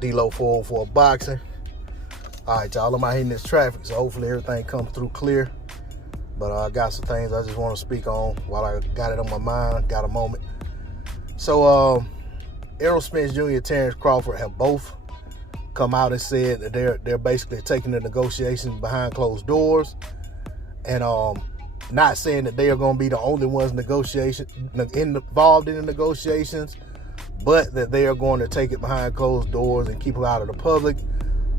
D-Lo 404 Boxing. All right, y'all, I'm out here in this traffic, so hopefully everything comes through clear. But I got some things I just want to speak on while I got it on my mind, got a moment. So, Errol Spence Jr. and Terence Crawford have both come out and said that they're basically taking the negotiations behind closed doors, and not saying that they are going to be the only ones involved in the negotiations, but that they are going to take it behind closed doors and keep it out of the public,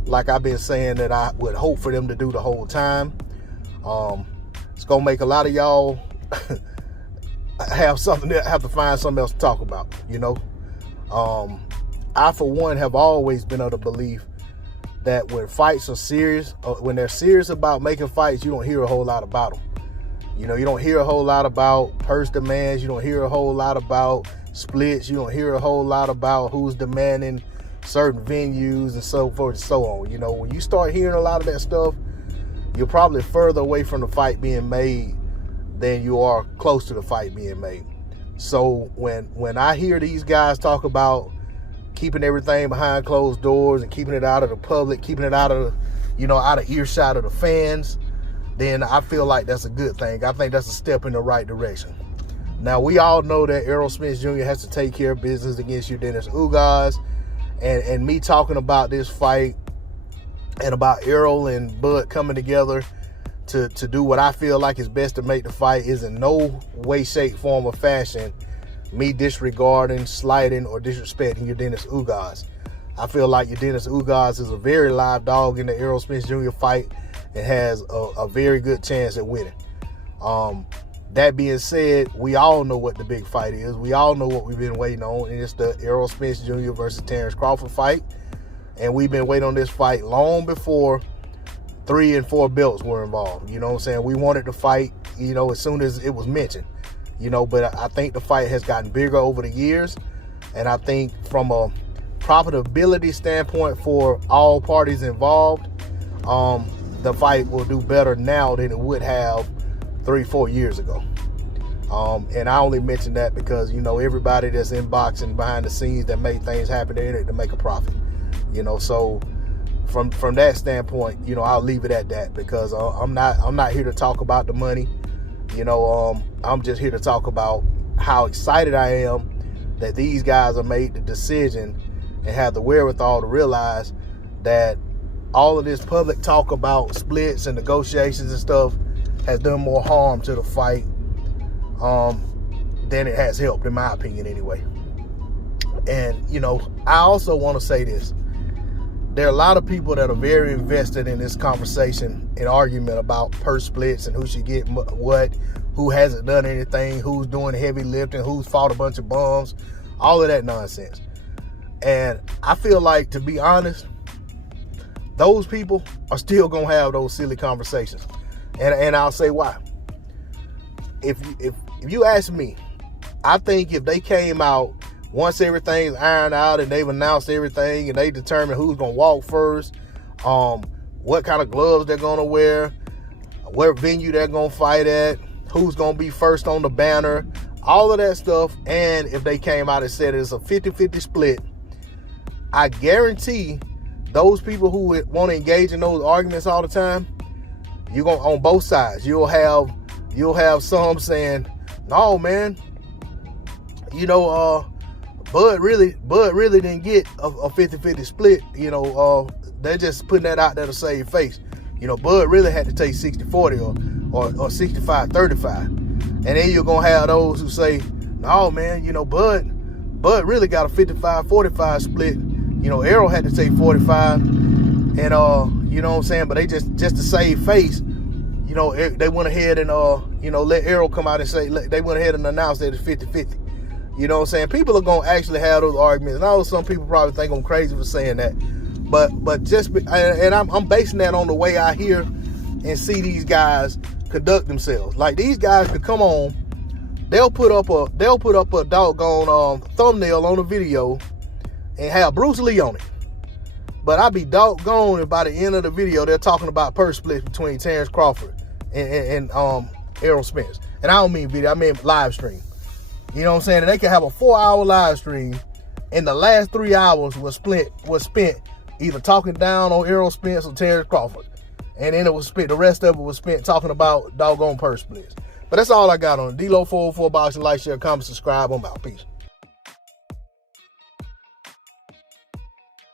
like I've been saying that I would hope for them to do the whole time. It's going to make a lot of y'all have to find something else to talk about, you know. I, for one, have always been of the belief that when fights are serious, when they're serious about making fights, you don't hear a whole lot about them. You know, you don't hear a whole lot about purse demands. You don't hear a whole lot about splits. You don't hear a whole lot about who's demanding certain venues and so forth and so on. You know, when you start hearing a lot of that stuff, you're probably further away from the fight being made than you are close to the fight being made. So when I hear these guys talk about keeping everything behind closed doors and keeping it out of the public, keeping it out of earshot of the fans, then I feel like that's a good thing. I think that's a step in the right direction. Now, we all know that Errol Spence Jr. has to take care of business against Dennis Ugas, and me talking about this fight and about Errol and Bud coming together to do what I feel like is best to make the fight is in no way, shape, form, or fashion me disregarding, slighting, or disrespecting Dennis Ugas. I feel like Dennis Ugas is a very live dog in the Errol Spence Jr. fight and has a very good chance at winning. That being said, we all know what the big fight is. We all know what we've been waiting on, and it's the Errol Spence Jr. versus Terence Crawford fight. And we've been waiting on this fight long before 3 and 4 belts were involved. You know what I'm saying? We wanted to fight, you know, as soon as it was mentioned. You know, but I think the fight has gotten bigger over the years. And I think from a profitability standpoint for all parties involved, the fight will do better now than it would have 3-4 years ago. And I only mention that because, you know, everybody that's in boxing behind the scenes that made things happen, they're in it to make a profit. You know, so from that standpoint, you know, I'll leave it at that because I'm not here to talk about the money. You know, I'm just here to talk about how excited I am that these guys have made the decision and have the wherewithal to realize that all of this public talk about splits and negotiations and stuff has done more harm to the fight than it has helped, in my opinion, anyway. And, you know, I also want to say this. There are a lot of people that are very invested in this conversation and argument about purse splits and who should get what, who hasn't done anything, who's doing heavy lifting, who's fought a bunch of bums, all of that nonsense. And I feel like, to be honest, those people are still going to have those silly conversations. And I'll say why. If you ask me, I think if they came out once everything's ironed out and they've announced everything and they determine who's going to walk first, what kind of gloves they're going to wear, what venue they're going to fight at, who's going to be first on the banner, all of that stuff, and if they came out and said it's a 50-50 split, I guarantee those people who want to engage in those arguments all the time, you're going on both sides. You'll have some saying, no, man, you know, Bud really didn't get a 50-50 split. You know, they're just putting that out there to save face. You know, Bud really had to take 60-40 or 65-35. And then you're going to have those who say, no, man, you know, Bud really got a 55-45 split. You know, Errol had to take 45. And, you know what I'm saying? But they just to save face, you know, they went ahead and, you know, let Errol come out and say, they went ahead and announced that it's 50-50. You know what I'm saying? People are going to actually have those arguments. And I know some people probably think I'm crazy for saying that. But just, and I'm basing that on the way I hear and see these guys conduct themselves. Like, these guys could come on, they'll put up a doggone thumbnail on a video and have Bruce Lee on it. But I'd be doggone if by the end of the video they're talking about purse splits between Terence Crawford and Errol Spence. And I don't mean video, I mean live stream. You know what I'm saying? And they can have a 4-hour live stream And the last 3 hours was spent either talking down on Errol Spence or Terence Crawford. And then the rest of it was spent talking about doggone purse splits. But that's all I got on it. D-Lo 404 Boxing. Like, share, comment, subscribe. I'm out. Peace.